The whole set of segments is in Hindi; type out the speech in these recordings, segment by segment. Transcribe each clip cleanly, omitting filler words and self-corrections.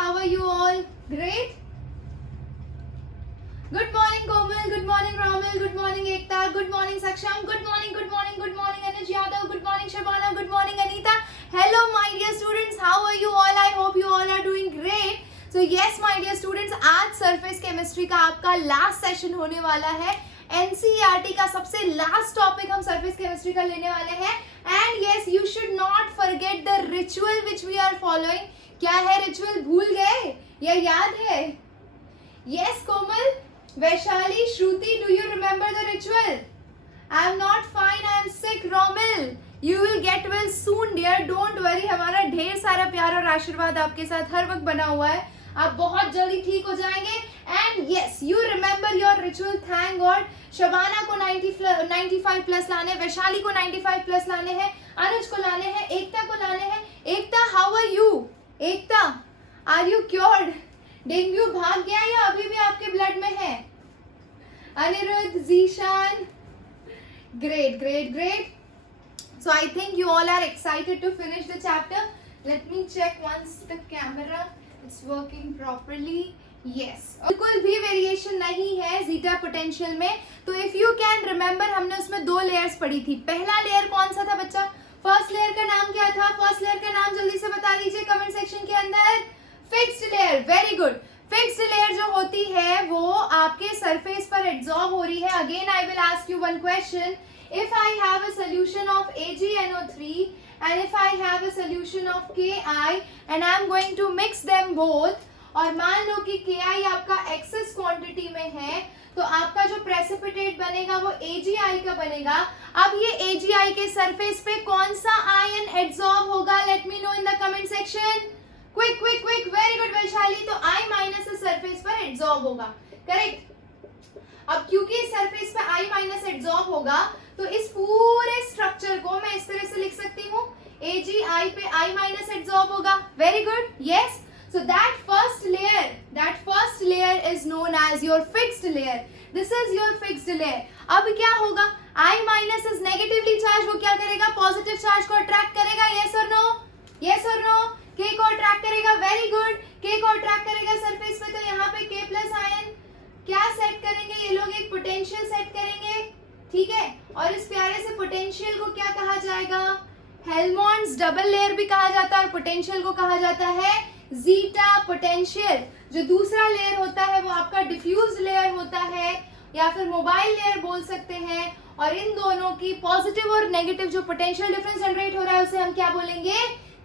How are you all? Great. Good morning Komal, good morning Ramil, good morning Ekta, good morning Saksham, good morning Anuj Yadav, good morning Shabana, good morning Anita. Hello my dear students, how are you all? I hope you all are doing great. So yes my dear students, आज सरफेस केमिस्ट्री का आपका लास्ट सेशन होने वाला है. NCERT का सबसे लास्ट टॉपिक हम सरफेस केमिस्ट्री का लेने वाले हैं. And yes you should not forget the ritual which we are following. क्या है रिचुअल, भूल गए या याद है? Yes Komal, Vaishali, Shruti, do you remember the ritual? I am not fine, I am sick. Romil, you will get well soon, dear. Don't worry. हमारा ढेर सारा प्यार और आशीर्वाद आपके साथ हर वक्त बना हुआ है. आप बहुत जल्दी ठीक हो जाएंगे. And yes, you remember your ritual. Thank God. Shabana को 95 प्लस लाने, वैशाली को 95 प्लस लाने हैं, अनुज को लाने हैं, एकता को लाने हैं. एकता, how are you? Ekta, are you cured? Dengue भाग गया या अभी भी आपके ब्लड में है? Anirudh, Zeeshan, great. So I think you all are excited to finish the chapter. Let me check once the camera is working properly. Yes. बिल्कुल भी वेरिएशन नहीं है जीटा पोटेंशियल में. तो if you can remember, हमने उसमें 2 लेयर्स पढ़ी थी. पहला लेयर कौन सा था बच्चा? फर्स्ट लेयर का नाम क्या था? फर्स्ट लेयर का नाम जल्दी से बता दीजिए कमेंट सेक्शन के अंदर. Fixed layer. Very good. Fixed layer जो होती है वो आपके सरफेस पर एब्जॉर्ब हो रही है. Again I will ask you one question. If I have a solution of AgNO3 and if I have a solution of Ki and I am going to mix them both, और मान लो कि Ki आपका एक्सेस क्वांटिटी में है, तो आपका जो प्रेसिपिटेट बनेगा वो Agi का बनेगा. अब ये Agi के सरफेस पे कौन सा आयन एब्जॉर्ब होगा? Let me know in the comment section. Quick. Very good Vaishali. तो I माइनस सरफेस पर एब्जॉर्ब होगा. करेक्ट. अब क्योंकि इस सरफेस पे I माइनस एब्जॉर्ब होगा, तो इस पूरे स्ट्रक्चर को मैं इस तरह से लिख सकती हूँ. Agi पे I माइनस एब्जॉर्ब होगा. Very good. Yes. So that first layer is known as your fixed layer. This is your fixed layer. अब क्या होगा? I minus is negatively charged. वो क्या करेगा? पॉजिटिव चार्ज को अट्रैक्ट करेगा. Yes or no? Yes or no? K को अट्रैक्ट करेगा. Very good. K को अट्रैक्ट करेगा सरफेस पे, तो यहाँ पे K प्लस आयन क्या सेट करेंगे? ये लोग एक पोटेंशियल सेट करेंगे. ठीक है. और इस प्यारे से पोटेंशियल को क्या कहा जाएगा? हेल्महोल्ट्ज डबल लेयर भी कहा जाता है. और पोटेंशियल को कहा जाता है जीटा पोटेंशियल. जो दूसरा लेयर होता है वो आपका डिफ्यूज लेयर होता है या फिर मोबाइल लेयर बोल सकते हैं. और इन दोनों की पॉजिटिव और नेगेटिव जो पोटेंशियल डिफरेंस जनरेट हो रहा है उसे हम क्या बोलेंगे?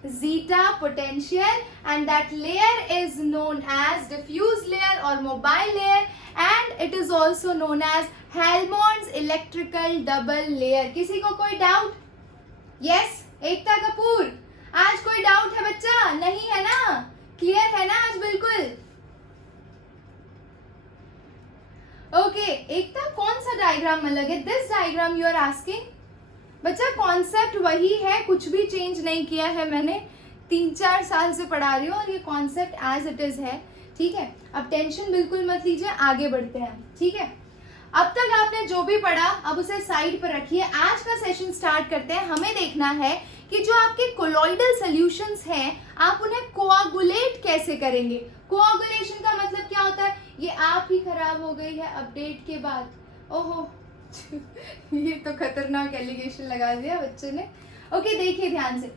Zeta potential. And that layer is known as diffuse layer और mobile layer. And it is also known as Helmholtz electrical double layer. किसी को कोई डाउट? यस. एकता कपूर, आज कोई डाउट है बच्चा? नहीं है ना? क्लियर है ना आज? बिल्कुल. ओके. एकता, कौन सा डायग्राम अलग है? This diagram you are asking. बच्चा कॉन्सेप्ट वही है, कुछ भी चेंज नहीं किया है. मैंने 3-4 साल से पढ़ा रही हूँ और ये कॉन्सेप्ट एज इट इज है. ठीक है. अब टेंशन बिल्कुल मत लीजिए, आगे बढ़ते हैं. ठीक है. अब तक आपने जो भी पढ़ा अब उसे साइड पर रखिए. आज का सेशन स्टार्ट करते हैं. हमें देखना है कि जो आपके कोलॉइडल सॉल्यूशंस हैं आप उन्हें कोआगुलेट कैसे करेंगे. कोआगुलेशन का मतलब क्या होता है? ये आप ही खराब हो गई है अपडेट के बाद. ओहो ये तो खतरनाक एलिगेशन लगा दिया बच्चे ने. ओके, देखिए ध्यान से.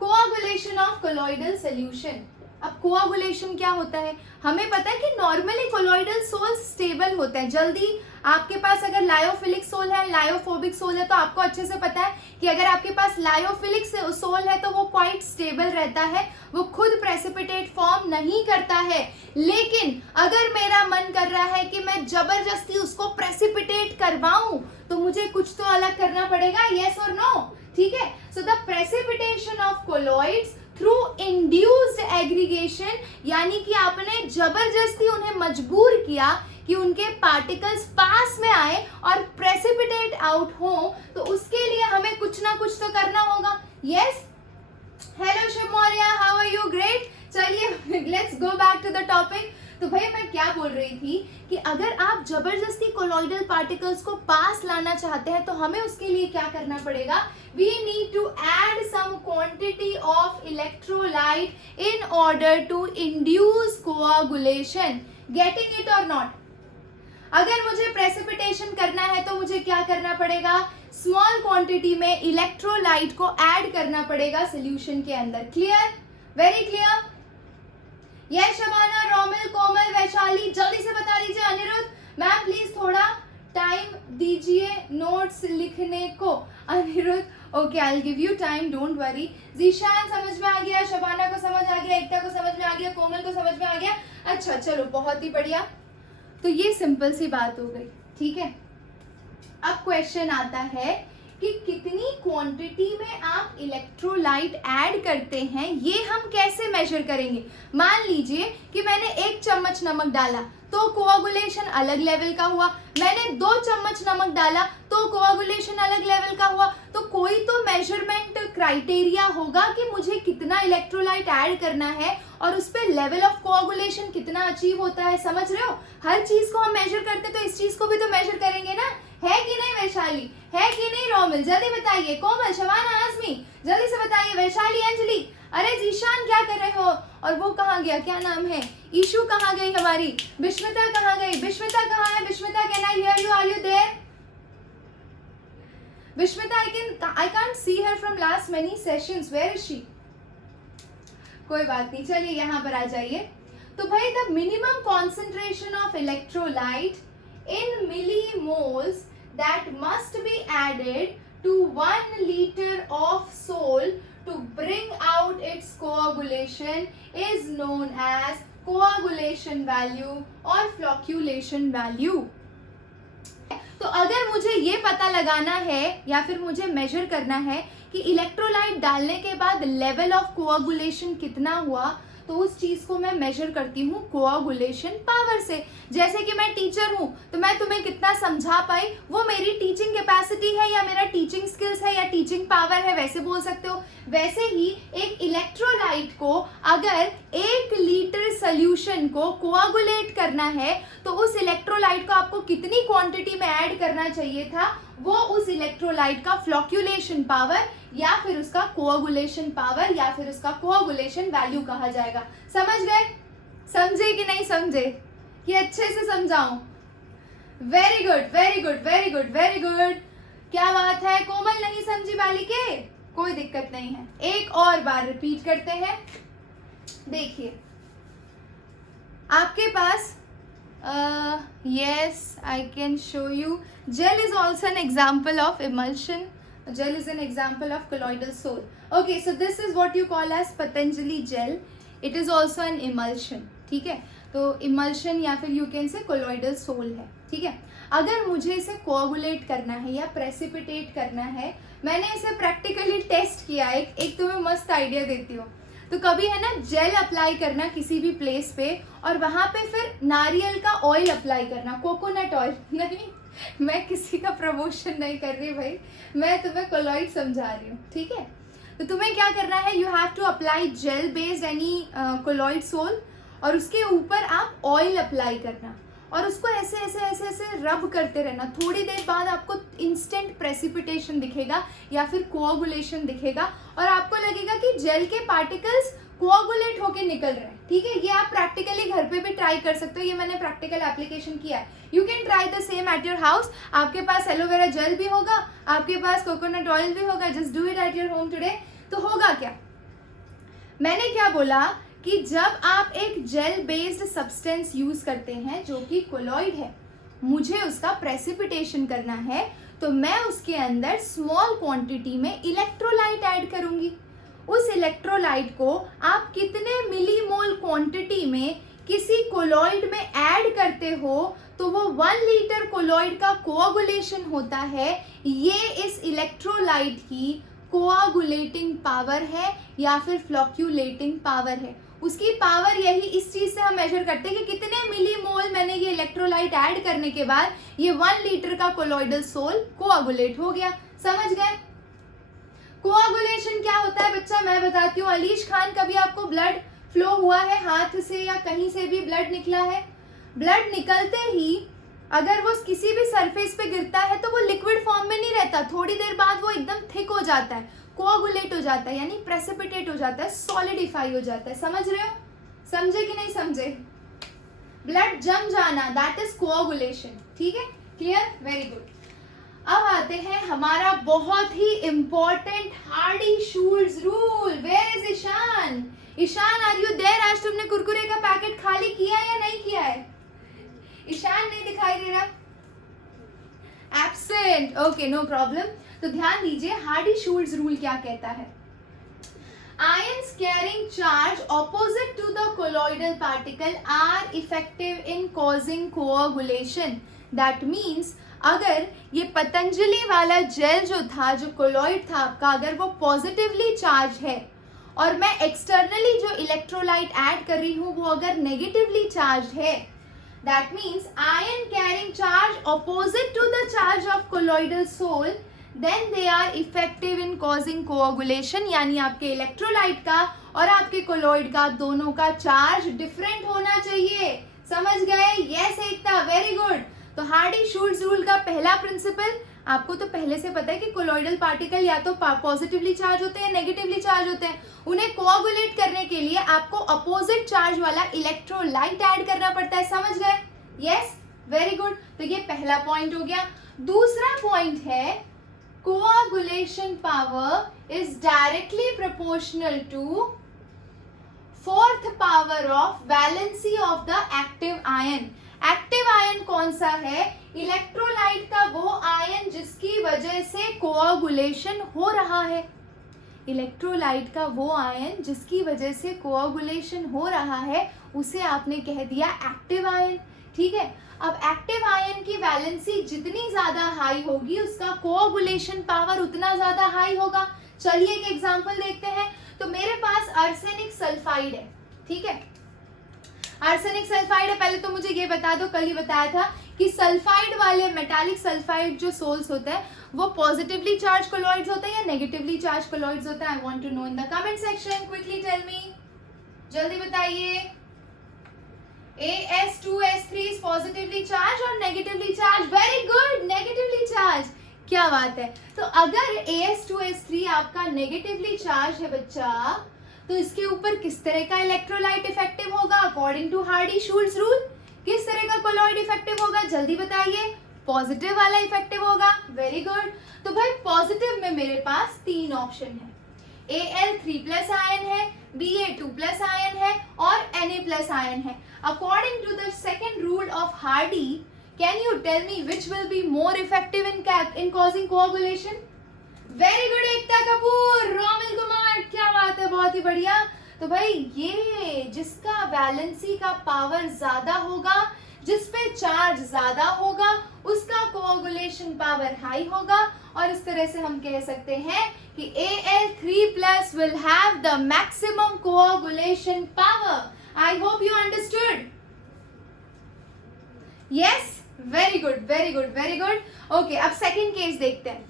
Coagulation of colloidal solution. अब कोआगुलेशन क्या होता है? हमें पता है कि नॉर्मली कोलॉइडल सोल्स स्टेबल होते हैं. जल्दी आपके पास अगर लायोफिलिक सोल है, लायोफोबिक सोल है, तो आपको अच्छे से पता है कि अगर आपके पास लायोफिलिक सोल है तो वो क्वाइट स्टेबल रहता है, वो खुद प्रेसिपिटेट फॉर्म नहीं करता है. लेकिन अगर मेरा मन कर रहा है कि मैं जबरदस्ती उसको प्रेसिपिटेट करवाऊं तो मुझे कुछ तो अलग करना पड़ेगा. येस और नो? ठीक है. So the precipitation of colloids through induced aggregation, यानी कि आपने जबरदस्ती उन्हें मजबूर किया कि उनके पार्टिकल्स पास में आए और प्रेसिपिटेट आउट हो, तो उसके लिए हमें कुछ ना कुछ तो करना होगा. Yes. Hello Shiv Maurya, how are you? Great. चलिए let's go back to the topic. तो भाई मैं क्या बोल रही थी कि अगर आप जबरदस्ती कोलॉइडल पार्टिकल्स को पास लाना चाहते हैं तो हमें उसके लिए क्या करना पड़ेगा, we need to add some quantity of electrolyte in order to induce coagulation. Getting it or not? अगर मुझे प्रेसिपिटेशन करना है तो मुझे क्या करना पड़ेगा, स्मॉल क्वांटिटी में इलेक्ट्रोलाइट को ऐड करना पड़ेगा सॉल्यूशन के अंदर. Clear, very clear. Yes Shabana, Romil, Komal, Vaishali, जल्दी से बता दीजिए. अनिरुद्ध मैम प्लीज थोड़ा टाइम दीजिए नोट्स लिखने को. Aniruddh okay, I will give you time, don't worry. Zeeshan समझ में आ गया, शबाना को समझ आ गया, एकता को समझ में आ गया, कोमल को समझ में आ गया. अच्छा चलो, बहुत ही बढ़िया. तो ये सिंपल सी बात हो गई. ठीक है, अब क्वेश्चन आता है कि कितनी क्वांटिटी में आप इलेक्ट्रोलाइट ऐड करते हैं, ये हम कैसे मेजर करेंगे. मान लीजिए कि मैंने 1 चम्मच नमक डाला तो कोआगुलेशन अलग लेवल का हुआ, मैंने 2 चम्मच नमक डाला तो कोआगुलेशन अलग लेवल का हुआ. तो कोई तो मेजरमेंट क्राइटेरिया होगा कि मुझे कितना इलेक्ट्रोलाइट ऐड करना है और उस पर लेवल ऑफ कोआगुलेशन कितना अचीव होता है. समझ रहे हो, हर चीज को हम मेजर करते तो इस चीज को भी तो मेजर करेंगे ना. है कि नहीं वैशाली, है कि नहीं रोमिल, जल्दी बताइए. कोमल, शबाना, आजमी, जल्दी से बताइए. वैशाली, अंजलि, अरे जीशान क्या कर रहे हो. और वो कहाँ गया, क्या नाम है, ईशु कहाँ गई हमारी, बिस्मिता कहाँ गई, बिस्मिता कहाँ है, Bismita, can I hear you, are you there. Bismita, I can't see her from last many sessions, where is she. कोई बात नहीं, चलिए यहाँ पर आ जाइए. तो भाई the minimum concentration of electrolyte in millimoles that must be added to 1 liter of Sol to bring out its coagulation is known as coagulation value or flocculation value. तो अगर मुझे ये पता लगाना है या फिर मुझे मेजर करना है कि इलेक्ट्रोलाइट डालने के बाद लेवल ऑफ कोआगुलेशन कितना हुआ, तो उस चीज को मैं मेजर करती हूँ कोआगुलेशन पावर से. जैसे कि मैं टीचर हूँ तो मैं तुम्हें कितना समझा पाई, वो मेरी टीचिंग कैपेसिटी है या मेरा टीचिंग स्किल्स है या टीचिंग पावर है, वैसे बोल सकते हो. वैसे ही एक इलेक्ट्रोलाइट को अगर 1 लीटर सोल्यूशन को कोआगुलेट करना है तो उस इलेक्ट्रोलाइट को आपको कितनी क्वांटिटी में ऐड करना चाहिए था, वो उस इलेक्ट्रोलाइट का फ्लॉक्यूलेशन पावर या फिर उसका कोआगुलेशन पावर या फिर उसका कोआगुलेशन वैल्यू कहा जाएगा. समझ गए, समझे कि नहीं समझे, कि अच्छे से समझाऊं. Very good, very good, very good, very good, क्या बात है. कोमल नहीं समझी बालिके, कोई दिक्कत नहीं है, एक और बार रिपीट करते हैं. देखिए आपके पास yes, I can show you. Gel is also an example of emulsion. Gel is an example of colloidal sole. Okay, so this is what you call as Patanjali gel. It is also an emulsion. ठीक है, तो emulsion या फिर you can say colloidal sole है. ठीक है, अगर मुझे इसे कोआगुलेट करना है या प्रेसिपिटेट करना है, मैंने इसे प्रैक्टिकली टेस्ट किया. एक तुम्हें मस्त आइडिया देती हूँ. तो कभी है ना जेल अप्लाई करना किसी भी प्लेस पे और वहाँ पे फिर नारियल का ऑयल अप्लाई करना, कोकोनट ऑयल. नहीं, मैं किसी का प्रमोशन नहीं कर रही भाई, मैं तुम्हें कोलॉइड समझा रही हूँ. ठीक है, तो तुम्हें क्या करना है, you have to apply gel based any colloid sol और उसके ऊपर आप ऑयल अप्लाई करना और उसको ऐसे ऐसे ऐसे ऐसे रब करते रहना. थोड़ी देर बाद आपको इंस्टेंट प्रेसिपिटेशन दिखेगा या फिर कोआगुलेशन दिखेगा और आपको लगेगा कि जेल के पार्टिकल्स कोआगुलेट होके निकल रहे हैं. ठीक है, ये आप प्रैक्टिकली घर पे भी ट्राई कर सकते हो. ये मैंने प्रैक्टिकल एप्लीकेशन किया है. You can try the same at your house. आपके पास एलोवेरा जेल भी होगा, आपके पास कोकोनट ऑयल भी होगा. Just do it at your home today. तो होगा क्या, मैंने क्या बोला कि जब आप एक जेल बेस्ड सब्सटेंस यूज करते हैं जो कि कोलॉइड है, मुझे उसका प्रेसिपिटेशन करना है तो मैं उसके अंदर स्मॉल क्वांटिटी में इलेक्ट्रोलाइट ऐड करूंगी. उस इलेक्ट्रोलाइट को आप कितने मिलीमोल क्वांटिटी में किसी कोलॉइड में ऐड करते हो तो वो 1 लीटर कोलॉइड का कोआगुलेशन होता है. ये इस इलेक्ट्रोलाइट की कोआगुलेटिंग पावर है या फिर फ्लॉक्यूलेटिंग पावर है. उसकी पावर यही, इस चीज से हम मेजर करते हैं कि कितने मिलीमोल मैंने ये इलेक्ट्रोलाइट ऐड करने के बाद ये 1 लीटर का कोलॉइडल सोल कोआगुलेट हो गया. समझ गए. कोआगुलेशन क्या होता है बच्चा, मैं बताती हूँ. अलीश खान, कभी आपको ब्लड फ्लो हुआ है, हाथ से या कहीं से भी ब्लड निकला है? ब्लड निकलते ही अगर वो किसी भी सरफेस पे गिरता है तो वो लिक्विड फॉर्म में नहीं रहता, थोड़ी देर बाद वो एकदम थिक हो जाता है, कोआगुलेट हो जाता है, यानी प्रेसिपिटेट हो जाता है, सॉलिडिफाई हो जाता है। समझ रहे हो? समझे कि नहीं समझे? ब्लड जम जाना, दैट इज कोआगुलेशन। ठीक है, क्लियर, वेरी गुड। अब आते हैं हमारा बहुत ही important Hardy Schulze rule. Where is Ishan? Ishan, are you there? आज तुमने कुरकुरे का पैकेट खाली किया या नहीं किया है? ईशान नहीं दिखाई दे रहा, एब्सेंट, ओके, नो प्रॉब्लम। तो ध्यान दीजिए हार्डी-शुल्ट्ज रूल क्या कहता है। Ions carrying charge opposite to the colloidal particle are effective in causing coagulation. That means अगर ये पतंजलि वाला जेल जो था, जो कोलॉइड था आपका, अगर वो पॉजिटिवली चार्ज है और मैं एक्सटर्नली जो इलेक्ट्रोलाइट ऐड कर रही हूँ वो अगर नेगेटिवली चार्ज है, that means ion carrying charge opposite to the charge of colloidal sol, then they are effective in causing coagulation. यानी आपके इलेक्ट्रोलाइट का और आपके कोलॉइड का दोनों का चार्ज डिफरेंट होना चाहिए। समझ गए? यस एकता, वेरी गुड। तो हार्डी-शुल्ट्ज रूल का पहला प्रिंसिपल आपको तो पहले से पता है कि कोलॉइडल पार्टिकल या तो पॉजिटिवली चार्ज होते हैं, नेगेटिवली चार्ज होते हैं। उन्हें कोआगुलेट करने के लिए आपको अपोजिट चार्ज वाला इलेक्ट्रोलाइट ऐड करना पड़ता है। समझ गए? Yes, very good. तो ये पहला पॉइंट हो गया। दूसरा पॉइंट है coagulation power is directly proportional to fourth power of valency of the active ion. Active ion कौन सा है? इलेक्ट्रोलाइट का वो आयन जिसकी वजह से कोआगुलेशन हो रहा है। इलेक्ट्रोलाइट का वो आयन जिसकी वजह से कोआगुलेशन हो रहा है उसे आपने कह दिया एक्टिव आयन। ठीक है, अब एक्टिव आयन की वैलेंसी जितनी ज्यादा हाई होगी उसका कोआगुलेशन पावर उतना ज्यादा हाई होगा। चलिए एक एग्जांपल देखते हैं। तो मेरे पास आर्सेनिक सल्फाइड है। ठीक है, आर्सेनिक सल्फाइड है। पहले तो मुझे ये बता दो, कल ही बताया था कि सल्फाइड वाले मेटालिक सल्फाइड जो सोल्स होते हैं वो पॉजिटिवली चार्ज कोलॉइड्स होते हैं या नेगेटिवली चार्ज कोलॉइड्स होते हैं? I want to know in the comment section, quickly tell me, जल्दी बताइए। AS2S3 is positively charged और negatively charged? Very good, negatively charged। क्या बात है। तो अगर AS2S3 आपका नेगेटिवली चार्ज है बच्चा, तो इसके ऊपर किस तरह का इलेक्ट्रोलाइट इफेक्टिव होगा अकॉर्डिंग टू हार्डी-शुल्ट्ज रूल? किस तरह का कोलॉइड इफेक्टिव होगा? जल्दी बताइए। पॉजिटिव वाला इफेक्टिव होगा। Very good. तो भाई पॉजिटिव में मेरे पास तीन ऑप्शन है। Al3+ आयन है, Ba2+ आयन है और Na+ आयन है। According to the second rule of Hardy, can you tell me which will be more effective in causing coagulation? Very good Ekta Kapoor, Romil Kumar, क्या बात है, बहुत ही बढ़िया। तो भाई ये जिसका वैलेंसी का पावर ज्यादा होगा, जिस पे चार्ज ज्यादा होगा, उसका कोआगुलेशन पावर हाई होगा और इस तरह से हम कह सकते हैं कि Al3+ will have the maximum coagulation power. I hope you understood. Yes, very good, very good, very good. Okay, अब सेकेंड केस देखते हैं।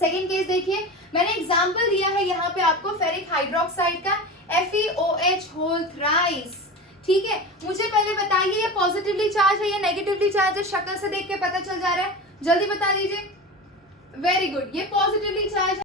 सेकेंड केस देखिए, मैंने एग्जाम्पल दिया है यहाँ पे आपको फेरिक हाइड्रोक्साइड का FeOH होल थ्राइस। ठीक है, मुझे पहले बताइए ये पॉजिटिवली चार्ज है या नेगेटिवली चार्ज है? शक्ल से देख के पता चल जा रहा है, जल्दी बता दीजिए। वेरी गुड, ये पॉजिटिवली चार्ज